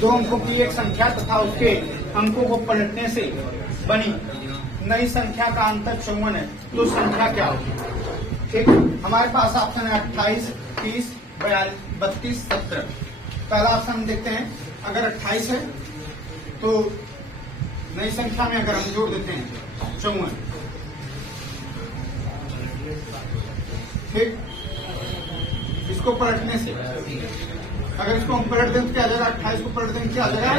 दो अंकों की एक संख्या तथा उसके अंकों को पलटने से बनी नई संख्या का अंतर 54 है, तो संख्या क्या होगी? ठीक, हमारे पास ऑप्शन है 28, 30, 32, 17। पहला ऑप्शन हम देखते हैं। अगर 28 है तो नई संख्या में अगर हम जोड़ देते हैं 54, ठीक, इसको पलटने से अगर इसको हम पलट दें तो क्या आ जाएगा? 28 को पलट दें क्या आ जाएगा?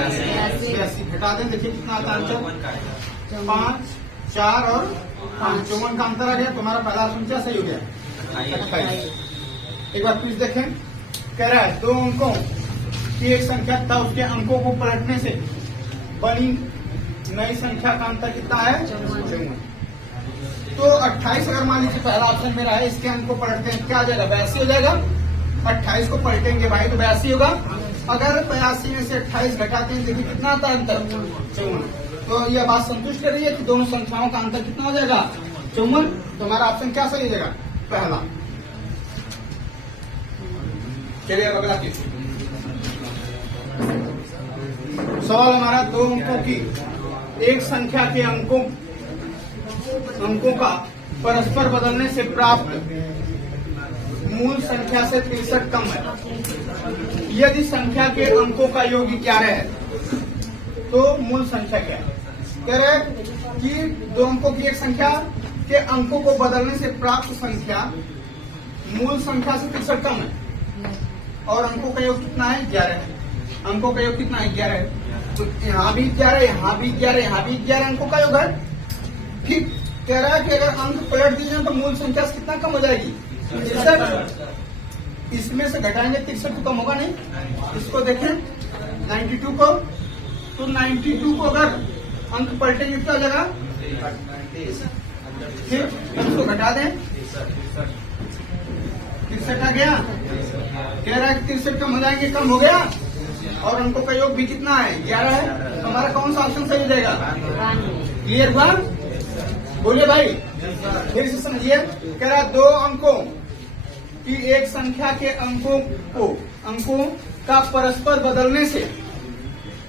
82। घटा दें, देखिए कितना आता है आंसर? 5, 4 और 5, 54 का अंतर आ गया। तुम्हारा पहला ऑप्शन क्या सही हो गया? 28। एक बार प्लीज देखें, कह रहा है दो अंकों की एक संख्या तथा उसके अंकों को पलटने से बनी नई संख्या का अंतर कितना है? 54। तो 28 अगर मान लीजिए पहला ऑप्शन मेरा है, इसके अंक को पलटते हैं क्या आ जाएगा? 82 हो जाएगा। 28 को पलटेंगे भाई तो 82 होगा। अगर 82 में से 28 घटाते हैं देखिए कितना आता है अंतर? 54। तो यह बात संतुष्ट कर रही है कि दोनों संख्याओं का अंतर कितना हो जाएगा? 54। तो हमारा ऑप्शन क्या सही हो जाएगा? पहला। चलिए अब अगला क्वेश्चन। सवाल हमारा दो अंकों की एक संख्या के अंकों का परस्पर बदलने से प्राप्त मूल संख्या से 63 कम है। यदि संख्या के अंकों का योग 11 है तो मूल संख्या क्या है? कह रहे कि दो अंकों की एक संख्या के अंकों को बदलने से प्राप्त संख्या मूल संख्या से 63 कम है और अंकों का योग कितना है? 11 है। अंकों का योग कितना है? 11 है। तो यहाँ भी 11, यहाँ भी 11, यहाँ भी 11 अंकों का योग है। ठीक, कह रहा है कि अगर अंक पलट दिए तो मूल संख्या से कितना कम हो जाएगी? 63। इसमें से घटाएंगे 63 तो कम होगा नहीं। इसको देखें 92 को, तो 92 को अगर अंक पलटेंगे क्या हो जाएगा? ठीक, इसको घटा दें 63 आ गया। कह रहा है कि 63 कम हो जाएंगे, कम हो गया और अंकों का योग भी कितना है? 11 है। तो हमारा कौन सा ऑप्शन सही हो जाएगा? क्लियर हुआ? बोलिए भाई, फिर से समझिए। कह रहा है दो अंकों की एक संख्या के अंकों का परस्पर बदलने से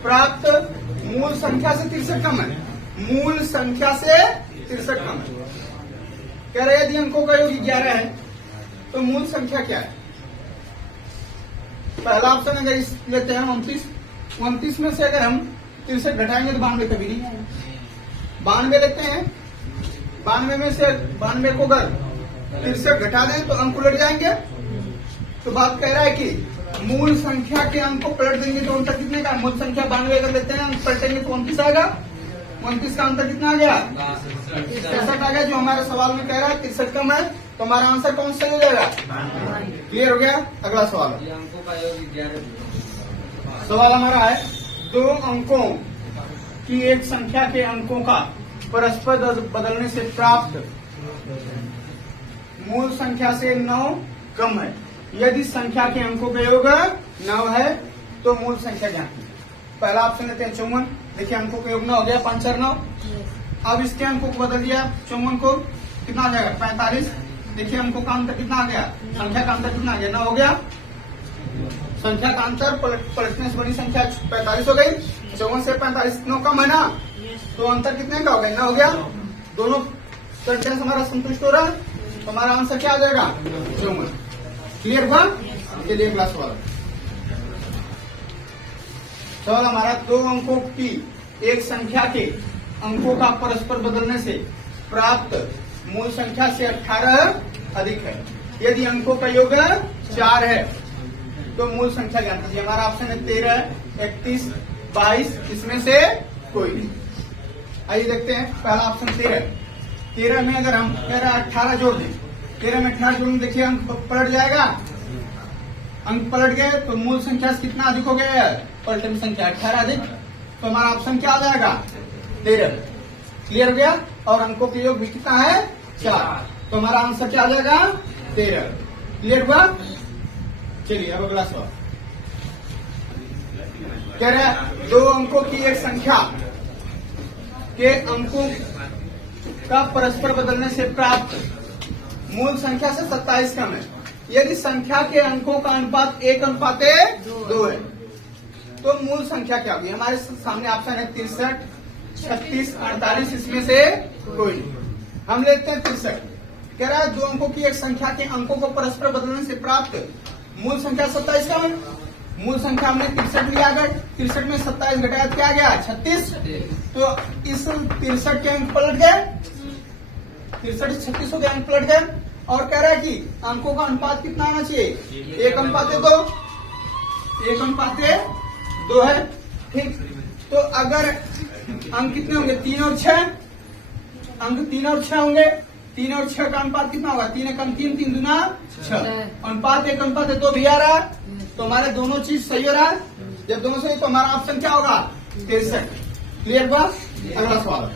प्राप्त मूल संख्या से 63 कम है। मूल संख्या से 63 कम है। कह रहे यदि अंकों का योग 11 है तो मूल संख्या क्या है? पहला ऑप्शन अगर इस लेते हैं 29 में से अगर हम 63 घटाएंगे तो 92 कभी नहीं आएगा। 92 लेते हैं, 92 में से 92 को अगर 63 घटा दें तो अंक उलट जाएंगे। तो बात कह रहा है कि मूल संख्या के अंक को पलट देंगे तो अंतर कितने का? मूल संख्या 92 अगर लेते हैं, अंक पलटेंगे तो 29 आएगा। 29 का अंतर कितना आ गया? 63 आ गया। जो हमारे सवाल में कह रहा है 63 कम है, तो हमारा आंसर कौन सा हो जाएगा? क्लियर हो गया? अगला सवाल। अंकों का योग 11। सवाल हमारा है दो अंकों की एक संख्या के अंकों का परस्पर बदलने से प्राप्त मूल संख्या से 9 कम है। यदि संख्या के अंकों का योग 9 है तो मूल संख्या क्या है? पहला ऑप्शन लेते हैं 54। देखिए अंकों का योग 9 हो गया, 5 4 9। अब इसके अंकों को बदल दिया 54 को, कितना आ जाएगा? 45। देखिए अंकों का अंतर कितना आ गया? संख्या का अंतर कितना आ गया? 9 हो गया। संख्या का अंतर पलटने से बड़ी संख्या 45 हो गई। 54 से 45 9 कम है ना, तो अंतर कितने का हो गया? 9 हो गया। दोनों कंडीशन हमारा संतुष्ट हो रहा है, तो हमारा आंसर क्या आ जाएगा? 54। क्लियर हुआ? चलिए अगला सवाल। सवाल हमारा दो अंकों की एक संख्या के अंकों का परस्पर बदलने से प्राप्त मूल संख्या से 18 अधिक है। यदि अंकों का योग 4 है तो मूल संख्या ज्ञात कीजिए। हमारा ऑप्शन है 13, 31, 22, इसमें से कोई नहीं। आइए देखते हैं। पहला ऑप्शन 13 में अगर हम कह रहे 18 जोड़ दें, 13 में 18 जोड़, देखिए अंक पलट जाएगा। अंक पलट गए तो मूल संख्या से कितना अधिक हो गया? पलटे में संख्या 18 अधिक। तो हमारा ऑप्शन क्या आ जाएगा? 13। क्लियर हो गया? और अंकों के योग भी कितना है? 4। तो हमारा आंसर क्या आ जाएगा? 13। क्लियर हुआ? चलिए अब अगला सवाल। कह रहे हैं दो अंकों की एक संख्या के अंकों का परस्पर बदलने से प्राप्त मूल संख्या से 27 कम है। यदि संख्या के अंकों का अनुपात 1:2 है तो मूल संख्या क्या होगी? हमारे सामने ऑप्शन है 63, 36, 48, इसमें से कोई नहीं। हम लेते हैं 63। कह रहा है दो अंकों की एक संख्या के अंकों को परस्पर बदलने से प्राप्त मूल संख्या 27 का है। मूल संख्या हमने 63 लिया, अगर 63 में 27 घटाया तो क्या गया? 36। तो इस 63 के अंक पलट गए, 63 से 36 के अंक पलट गए। और कह रहा है कि अंकों का अनुपात कितना आना चाहिए? 1:2। 1:2 है, ठीक। तो अगर अंक कितने होंगे? 3 और 6, अंक 3 और 6 होंगे। 3 और 6 का अनुपात कितना होगा? 3 एकम 3, 3 दूना 6। अनुपात 1:2 भी आ रहा है, तो हमारे दोनों चीज सही हो रहा है। जब दोनों सही तो हमारा ऑप्शन क्या होगा? 63। क्लियर बात? अगला सवाल।